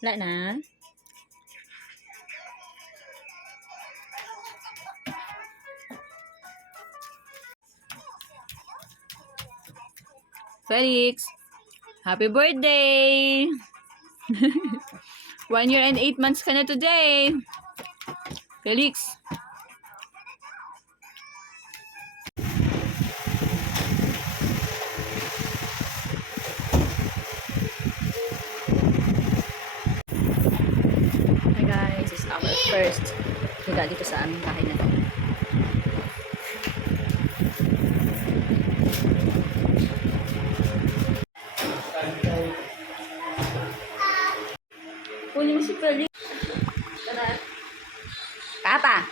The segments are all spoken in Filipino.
Wala na. Felix, happy birthday! 1 year and 8 months ka na today. Felix. Hi guys, this is our first higa dito sa aming bahay na to. Kunin si Felix. Papa.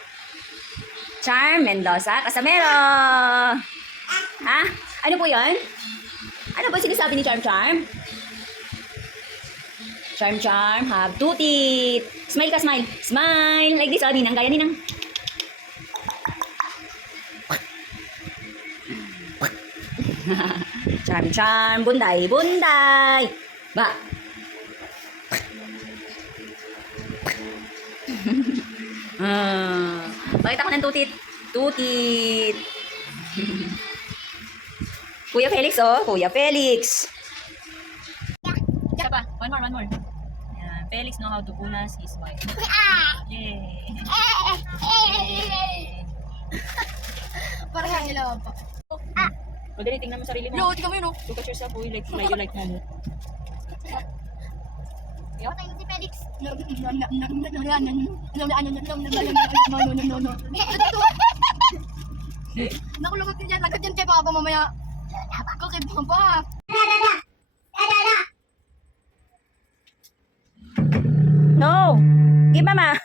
Charm Mendoza Casamero. Ha? Ano po yun? Ano ba sinasabi ni Charm Charm? Charm Charm, have two teeth. Smile ka, smile. Smile. Like this, oh, ninang. Gaya ninang. Charm Charm, bunday, bunday. Ba. Pakita ko ng two teeth. Two teeth. Kuya Felix, oh. Kuya Felix. Isa pa. One more. Yan. Felix know how to punas his wife. Yay. Parang hangila pa. Madali, tingnan mo sarili mo. No, tingnan mo yun, no? Look at yourself, you like momo. Yo, tayo si Felix. No. Nakulungan din dyan. Lagad dyan, Chepa. Ako mamaya. Kakibang pa. No! Give mama!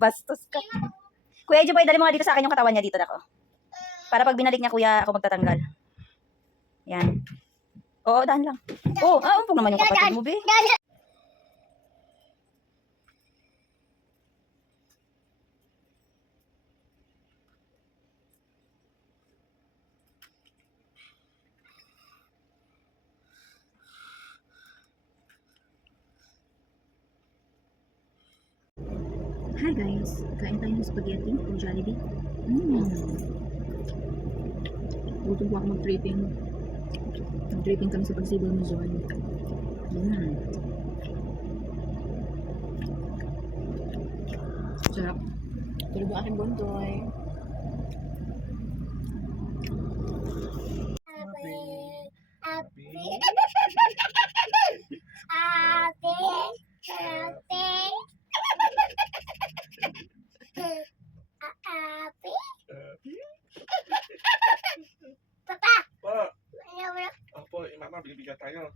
Bastos ka. Kuya Joboy, dali mo nga dito sa akin yung katawan niya dito nako. Para pag binalik niya kuya, ako magtatanggal. Yan. Oo, dahan lang. Oo, umpong naman yung kapatid mo, be. Hi guys, kain tayo ng spaghetti o Jollibee. Gutom po ako mag-tripping. Mag-tripping kami sa pagsibol ni John. Sarap. Tulog ang aking buntoy. Mama, bibigyan tayo.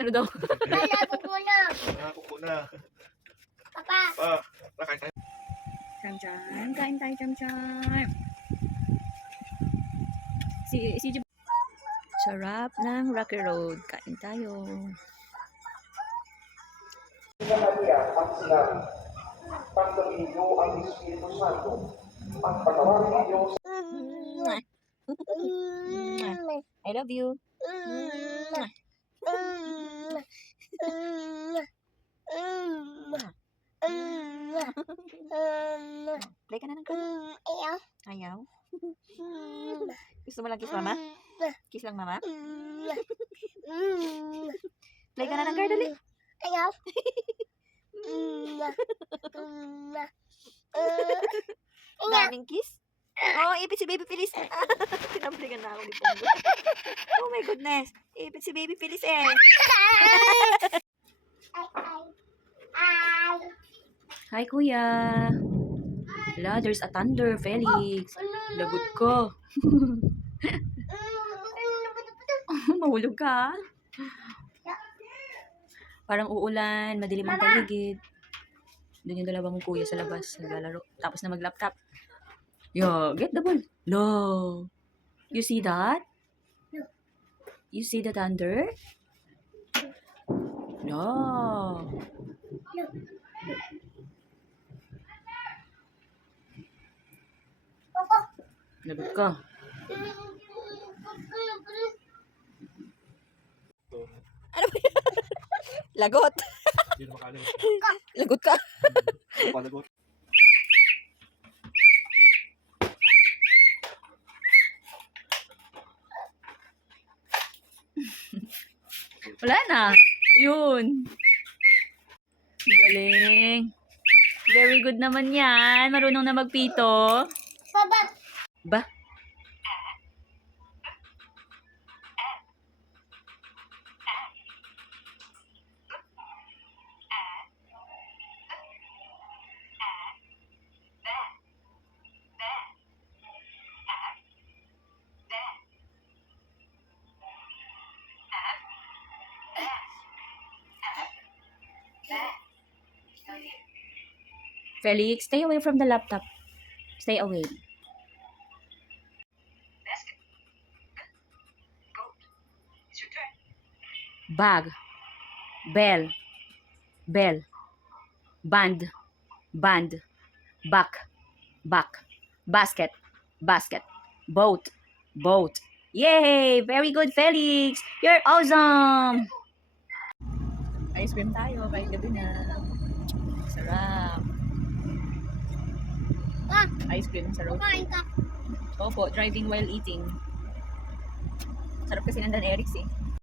Ano daw? Kuko na. Papa. Nakain tayo. Cham-cham. Kain tayo, cham-cham. Si Joboy. Sarap ng Rocky Road. Kain tayo. Sa Maria ang sinabi, pagdating niyo ang Espiritu Santo, at patawarin niyo I love you. Play ka na ng kanta. Ayaw. Gusto mo lang kiss mama? Kiss lang mama? Play ka na ng card, dali. Ayaw. Daming kiss. Oh, ipit si Baby Feliz. Tinampligan na ako ni Pongo. Oh my goodness. Ipit si Baby Feliz eh. Hi, kuya. Wala, there's a thunder, Felix. Lagot ko. Mahulog ka. Parang uulan, madilim ang paligid. Doon yung dalawa mong kuya sa labas, naglalaro. Tapos na mag-laptop. Yo, get the ball. No. You see that? No. You see the thunder? No. Lagot ka. Ano ba yan? Lagot. Hindi na makalim. Lagot ka. Palagot. Wala na. Ayun. Galing. Very good naman yan. Marunong na magpito. Babat. Ba? Felix, stay away from the laptop. Stay away. Bag. Bell. Bell. Band. Band. Back. Back. Basket. Basket. Boat. Boat. Yay! Very good, Felix! You're awesome! Ice cream tayo. Kahit gabi na. Sarap. Ah, Ice cream sa road. kumain ka. Opo, driving while eating. Sarap kasi ng Dan Eric's eh.